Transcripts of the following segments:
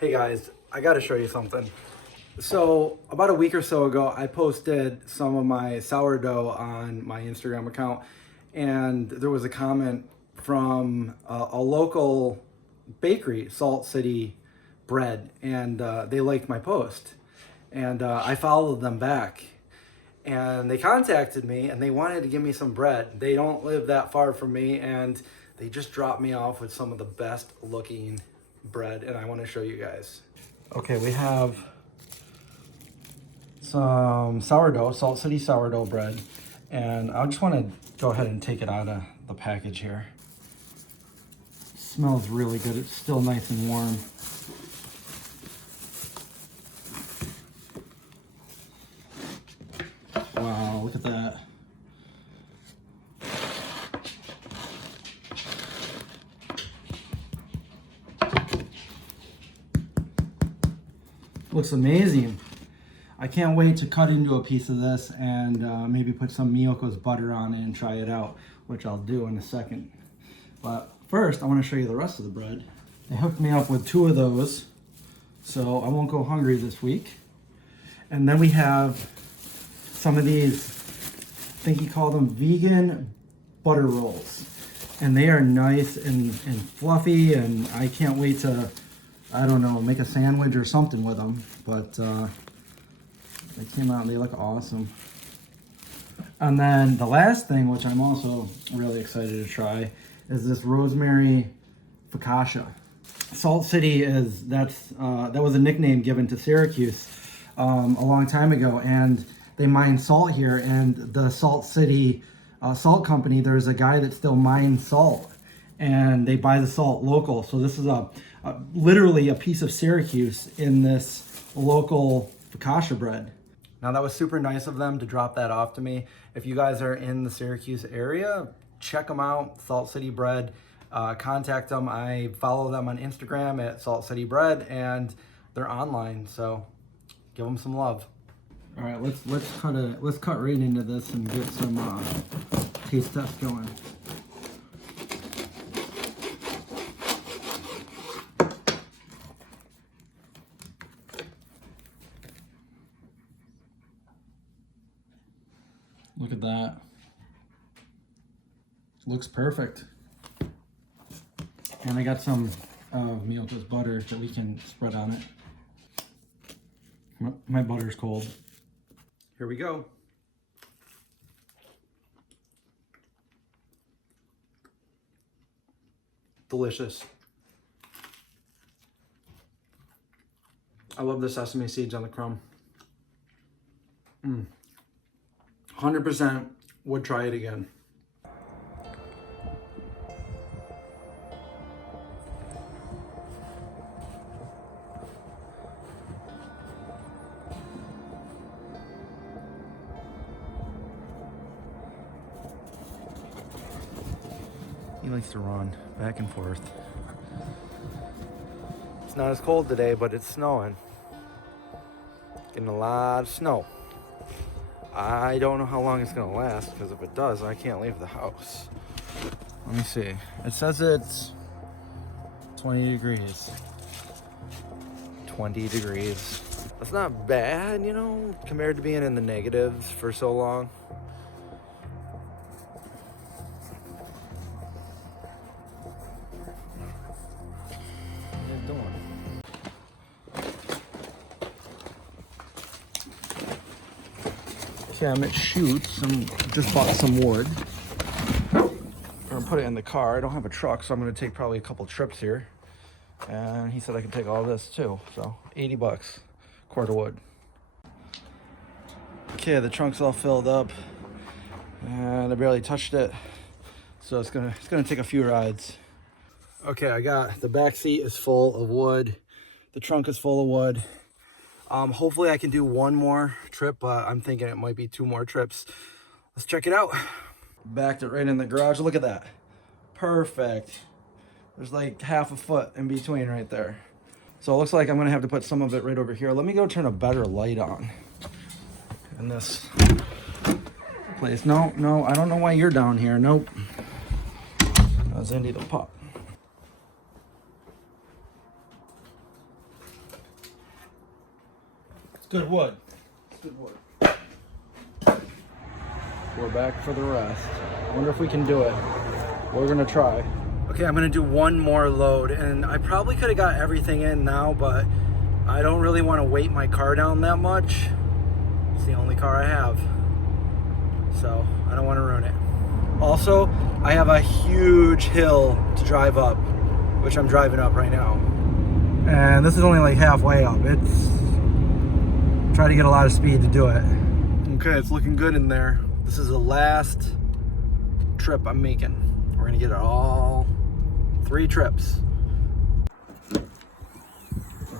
Hey guys, I gotta show you something. So about a week or so ago, I posted some of my sourdough on my Instagram account, and there was a comment from a local bakery, Salt City Bread, and they liked my post. And I followed them back, and they contacted me and they wanted to give me some bread. They don't live that far from me, and they just dropped me off with some of the best looking bread, and I want to show you guys. Okay, we have some sourdough, Salt City sourdough bread, and I just want to go ahead and take it out of the package here. It smells really good. It's still nice and warm. Wow, look at that. Looks amazing. I can't wait to cut into a piece of this and maybe put some Miyoko's butter on it and try it out, which I'll do in a second. But first, I want to show you the rest of the bread. They hooked me up with 2 of those, so I won't go hungry this week. And then we have some of these, I think he called them vegan butter rolls. And they are nice and fluffy, and I can't wait to, I don't know, make a sandwich or something with them. But they came out and they look awesome. And then the last thing, which I'm also really excited to try, is this rosemary focaccia. Salt City is, that was a nickname given to Syracuse a long time ago, and they mine salt here, and the Salt City salt company, there's a guy that still mines salt, and they buy the salt local. So this is literally a piece of Syracuse in this local focaccia bread. Now that was super nice of them to drop that off to me. If you guys are in the Syracuse area, check them out, Salt City Bread. Contact them. I follow them on Instagram at Salt City Bread, and they're online, so give them some love. All right, let's cut right into this and get some taste tests going. Look at that. Looks perfect. And I got some Miyoko's butter that we can spread on it. My butter's cold. Here we go. Delicious. I love the sesame seeds on the crumb. 100% would try it again. He likes to run back and forth. It's not as cold today, but it's snowing. Getting a lot of snow. I don't know how long it's gonna last, because if it does, I can't leave the house. Let me see. It says it's 20 degrees. 20 degrees. That's not bad, you know, compared to being in the negatives for so long. Yeah, I'm at Shoots. Just bought some wood. I'm gonna put it in the car. I don't have a truck, so I'm gonna take probably a couple trips here. And he said I could take all this too. So 80 bucks, cord of wood. Okay, the trunk's all filled up, and I barely touched it. So it's gonna take a few rides. Okay, I got the back seat is full of wood. The trunk is full of wood. Hopefully I can do one more trip, but I'm thinking it might be 2 more trips. Let's check it out. Backed it right in the garage. Look at that. Perfect. There's like half a foot in between right there. So it looks like I'm gonna have to put some of it right over here. Let me go turn a better light on in this place. No, I don't know why you're down here. Nope. That was Indy the pup. good wood. It's good wood. We're back for the rest. I wonder if we can do it. We're gonna try. Okay, I'm gonna do one more load, and I probably could have got everything in now, but I don't really want to weight my car down that much. It's the only car I have, so I don't want to ruin it. Also, I have a huge hill to drive up, which I'm driving up right now. And this is only like halfway up. It's try to get a lot of speed to do it. Okay, it's looking good in there. This is the last trip I'm making. We're gonna get it all 3 trips.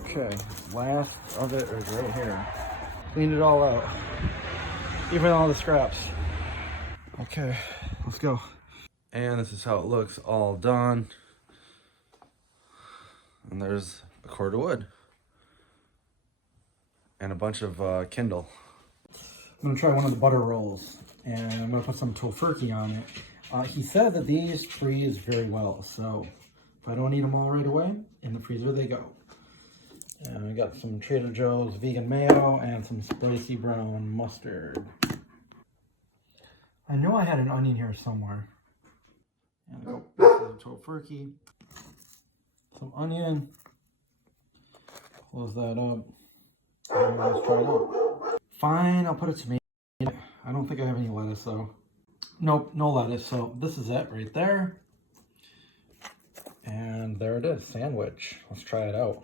Okay, last of it is right here. Cleaned it all out, even all the scraps. Okay, let's go. And this is how it looks all done. And there's a cord of wood and a bunch of Kindle. I'm gonna try one of the butter rolls, and I'm gonna put some tofurkey on it. He said that these freeze very well, so if I don't eat them all right away, in the freezer they go. And I got some Trader Joe's vegan mayo and some spicy brown mustard. I know I had an onion here somewhere. And I go tofurkey, some onion, close that up, and let's try it out. Fine, I'll put a tomato. I don't think I have any lettuce though. Nope, no lettuce, so this is it right there. And there it is, sandwich. Let's try it out.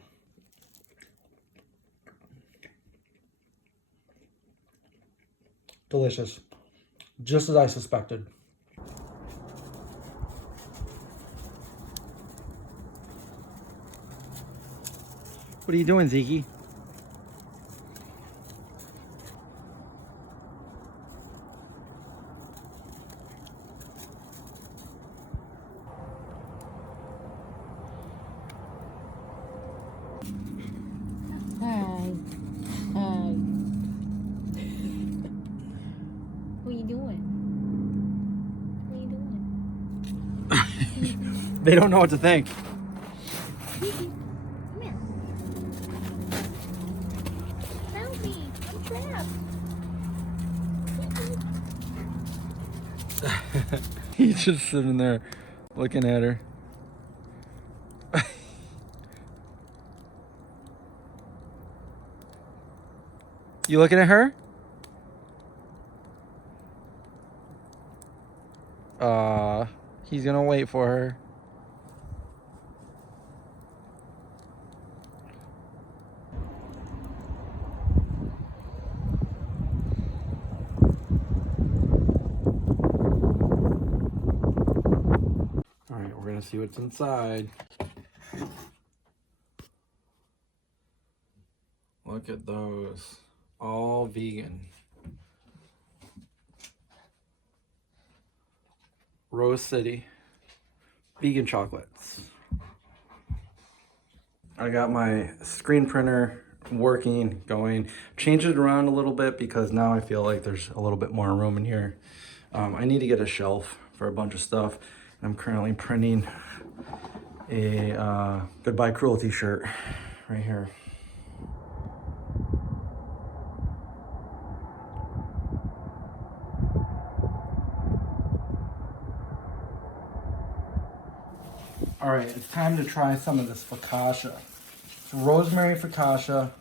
Delicious, just as I suspected. What are you doing, Zekey? Hi. Hi. What are you doing? What are you doing? They don't know what to think. Zekey, come here. Help me. I'm trapped. He's just sitting there looking at her. You looking at her? He's gonna wait for her. All right, we're gonna see what's inside. Look at those, all vegan. Rose City, vegan chocolates. I got my screen printer working, going. Changed it around a little bit because now I feel like there's a little bit more room in here. I need to get a shelf for a bunch of stuff. I'm currently printing a Goodbye Cruelty shirt right here. All right, it's time to try some of this focaccia. It's rosemary focaccia.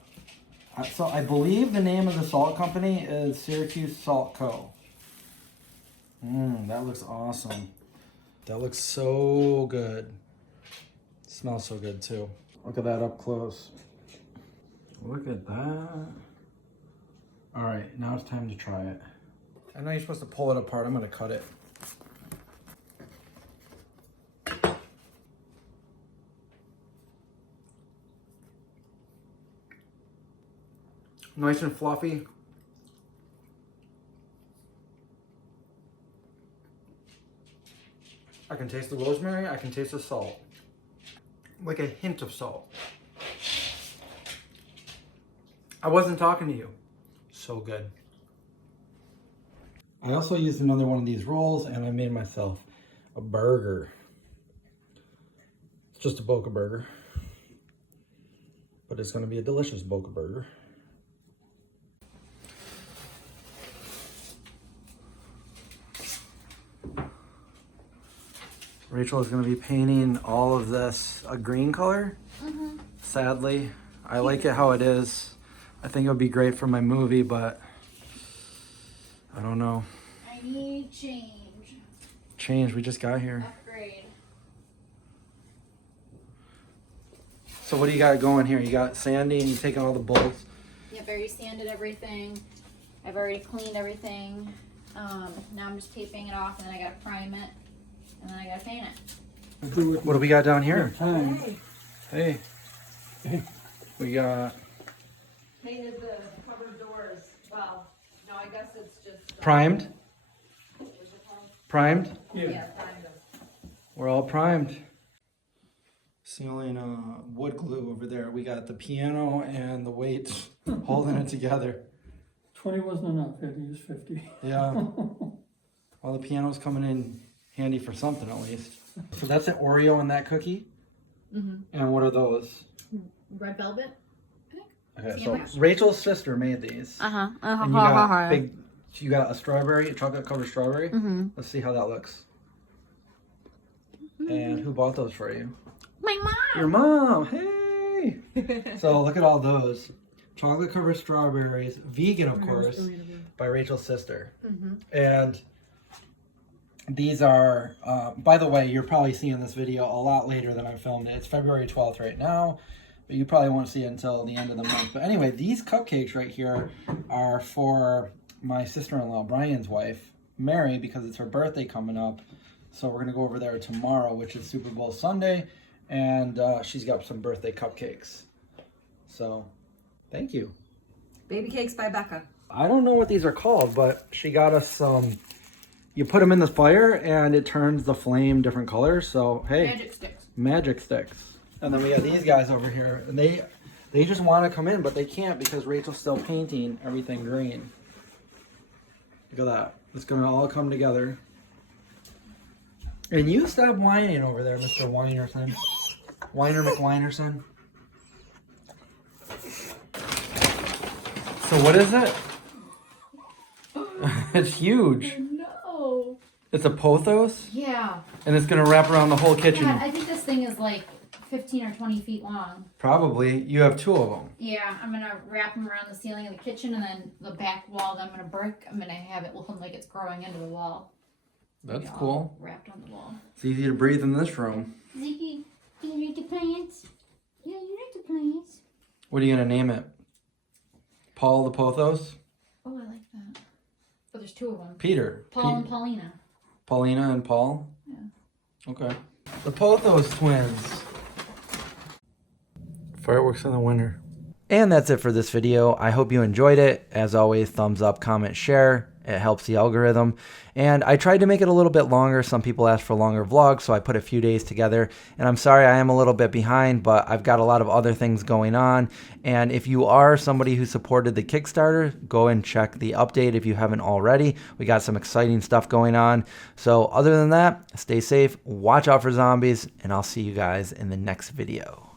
So I believe the name of the salt company is Syracuse Salt Co. That looks awesome. That looks so good. It smells so good too. Look at that up close. Look at that. All right, now it's time to try it. I know you're supposed to pull it apart. I'm gonna cut it. Nice and fluffy. I can taste the rosemary, I can taste the salt. Like a hint of salt. I wasn't talking to you. So good. I also used another one of these rolls and I made myself a burger. It's just a Boca burger. But it's gonna be a delicious Boca burger. Rachel is going to be painting all of this a green color. Mm-hmm. Sadly, I like it how it is. I think it would be great for my movie, but I don't know. I need change. Change, we just got here. Upgrade. So what do you got going here? You got sanding, you taking all the bolts. Yep, I already sanded everything. I've already cleaned everything. Now I'm just taping it off, and then I gotta prime it, and then I gotta paint it. What do we got down here? Hey. Hey. We got Painted the covered doors. Well, no, I guess it's just primed. Primed? yeah, kind of. We're all primed. Sealing wood glue over there. We got the piano and the weights holding it together. 20 wasn't enough, had to use 50. Yeah. Well, the piano's coming in handy for something at least. So that's an Oreo in that cookie? Mm-hmm. And what are those? Red velvet. Okay, Sandwich? so Rachel's sister made these. Uh-huh. And you got a strawberry, a chocolate covered strawberry. Mm-hmm. Let's see how that looks. And who bought those for you? My mom. Your mom. Hey. So look at all those. Chocolate covered strawberries, vegan of course, by Rachel's sister. Mm-hmm. And these are, by the way, you're probably seeing this video a lot later than I filmed it. It's February 12th right now, but you probably won't see it until the end of the month. But anyway, these cupcakes right here are for my sister-in-law, Brian's wife, Mary, because it's her birthday coming up. So we're going to go over there tomorrow, which is Super Bowl Sunday, and she's got some birthday cupcakes. So, thank you. Baby cakes by Becca. I don't know what these are called, but she got us some. You put them in the fire, and it turns the flame different colors. So, hey. Magic sticks. Magic sticks. And then we got these guys over here, and they just want to come in, but they can't because Rachel's still painting everything green. Look at that. It's going to all come together. And you stop whining over there, Mr. Winerson. Whiner McWinerson. So what is it? It's huge. No. It's a pothos, Yeah. and it's going to wrap around the whole kitchen. God, I think this thing is like 15 or 20 feet long. Probably. You have two of them. Yeah, I'm gonna wrap them around the ceiling of the kitchen, and then the back wall that I'm gonna brick, I'm gonna have it look like it's growing into the wall. That's All cool. Wrapped on the wall. It's easy to breathe in this room. Zekey, do you like the plants? Yeah, you like the plants. What are you going to name it? Paul the Pothos? Oh, I like that. But there's two of them. Peter. Paul and Paulina. Paulina and Paul? Yeah. Okay. The Pothos twins. Fireworks in the winter. And that's it for this video. I hope you enjoyed it. As always, thumbs up, comment, share. It helps the algorithm. And I tried to make it a little bit longer. Some people asked for longer vlogs, so I put a few days together. And I'm sorry I am a little bit behind, but I've got a lot of other things going on. And if you are somebody who supported the Kickstarter, go and check the update if you haven't already. We got some exciting stuff going on. So other than that, stay safe, watch out for zombies, and I'll see you guys in the next video.